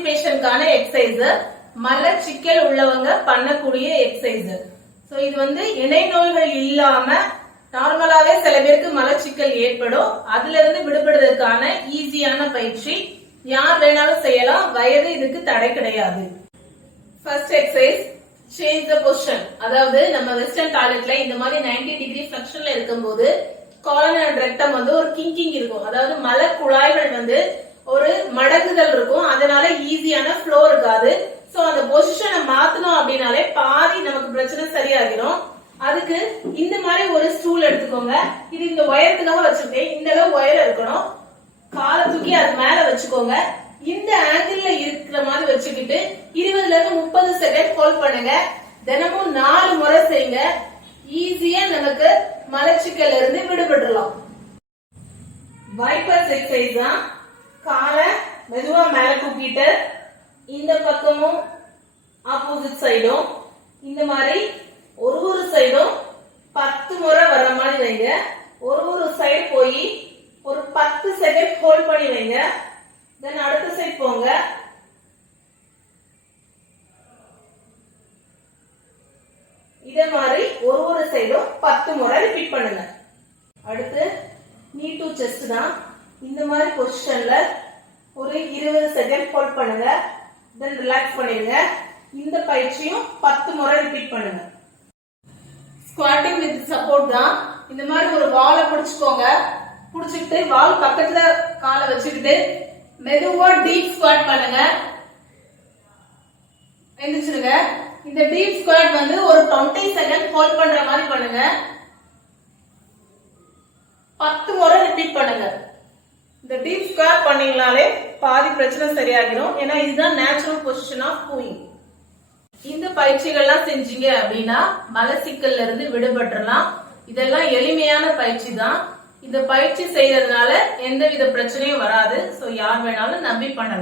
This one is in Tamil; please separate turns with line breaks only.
கான்ஸ்டிபேஷனுக்கான எக்ஸசைஸ் மலச்சிக்கல் உள்ளவங்க பண்ணக்கூடிய எக்ஸசைஸ் சோ இது வந்து இணை நோய்கள் இல்லாம நார்மலாவே சில பேருக்கு மலச்சிக்கல் ஏற்படும். அதுல இருந்து விடுபடுவதற்கான ஈஸியான பயிற்சி யார் வேணாலும் செய்யலாம். வயது இதுக்கு தடை கிடையாது. First exercise change the position அதாவது நம்ம வெஸ்டர்ன் டாய்லெட்ல இந்த மாதிரி 90 டிகிரி ஃபிளெக்ஷன்ல இருக்கும்போது காலன் அண்ட் ரெக்டம் வந்து ஒரு கிங்கிங் இருக்கும். அதாவது மல குழாய்கள் வந்து ஒரு மடங்குதல் இருக்கும். அதனால ஈஸியான ஃப்ளோ இருக்காது. சோ அந்த பொசிஷனை மாத்தணும் அப்படின்னாலே பாதி நமக்கு பிரச்சனை சரியாகிடும் அதுக்கு இந்த மாதிரி ஒரு ஸ்டூல் எடுத்துக்கோங்க. இது இந்த உயரத்துக்காக வச்சிருக்கேன். இந்த அளவு உயரம் இருக்கணும். காலை தூக்கி அது மேல வச்சுக்கோங்க. இந்த ஆங்கிள் இருக்கிற மாதிரி வச்சுக்கிட்டு இருபதுல இருந்து முப்பது செகண்ட் ஹோல்ட் பண்ணுங்க. தினமும் நாலு முறை செய்யுங்க. ஈஸியா நமக்கு மலச்சிக்கல்ல இருந்து விடுபட்டுலாம் வைப்பர்ஸ் எக்ஸசைஸ் தான் காலை மெதுவா மேல தூக்கிட்டு இந்த பக்கமும் ஆப்போசிட் சைடும் இந்த மாதிரி ஒரு ஒரு சைடும் பத்து முறை வர்ற மாதிரி வைங்க. ஒரு ஒரு சைடு போய் ஒரு பத்து செகண்ட் ஹோல்ட் பண்ணி வைங்க. தென் அடுத்த சைடு போங்க. இதே மாதிரி ஒரு ஒரு சைடும் பத்து முறை ரிப்பீட் பண்ணுங்க. அடுத்து நீ டூ செஸ்ட் தான். இந்த மாதிரி பொசிஷன்ல ஒரு இருபது செகண்ட் ஹோல்ட் பண்ணுங்க. தென் ரிலாக்ஸ் பண்ணிடுங்க. இந்த பயிற்சியும் பத்து முறை ரிப்பீட் பண்ணுங்க. ஸ்குவாட்டிங் வித் சப்போர்ட் தான். இந்த மாதிரி ஒரு வாலை பிடிச்சுக்கோங்க. பிடிச்சிக்கிட்டு வால் பக்கத்துல காலை வச்சுக்கிட்டு மெதுவா டீப் ஸ்குவாட் பண்ணுங்க. எந்திரிச்சிருங்க. இந்த டீப் ஸ்குவாட் வந்து ஒரு 20 செகண்ட் ஹோல்ட் பண்ற மாதிரி பண்ணுங்க. பத்து முறை ரிப்பீட் பண்ணுங்க. இந்த டீப் ஸ்கொயர் பண்ணீங்கனாலே பாதி பிரச்சனை சரியாகிடும் ஏன்னா இதுதான் நேச்சுரல் பொசிஷன் ஆஃப் பூயிங் இந்த பயிற்சிகள்லாம் செஞ்சீங்க அப்படின்னா மலசிக்கல்ல இருந்து விடுபட்டுறலாம். இதெல்லாம் எளிமையான பயிற்சி தான். இந்த பயிற்சி செய்யறதுனால எந்தவித பிரச்சனையும் வராது. சோ யார் வேணாலும் நம்பி பண்ணலாம்.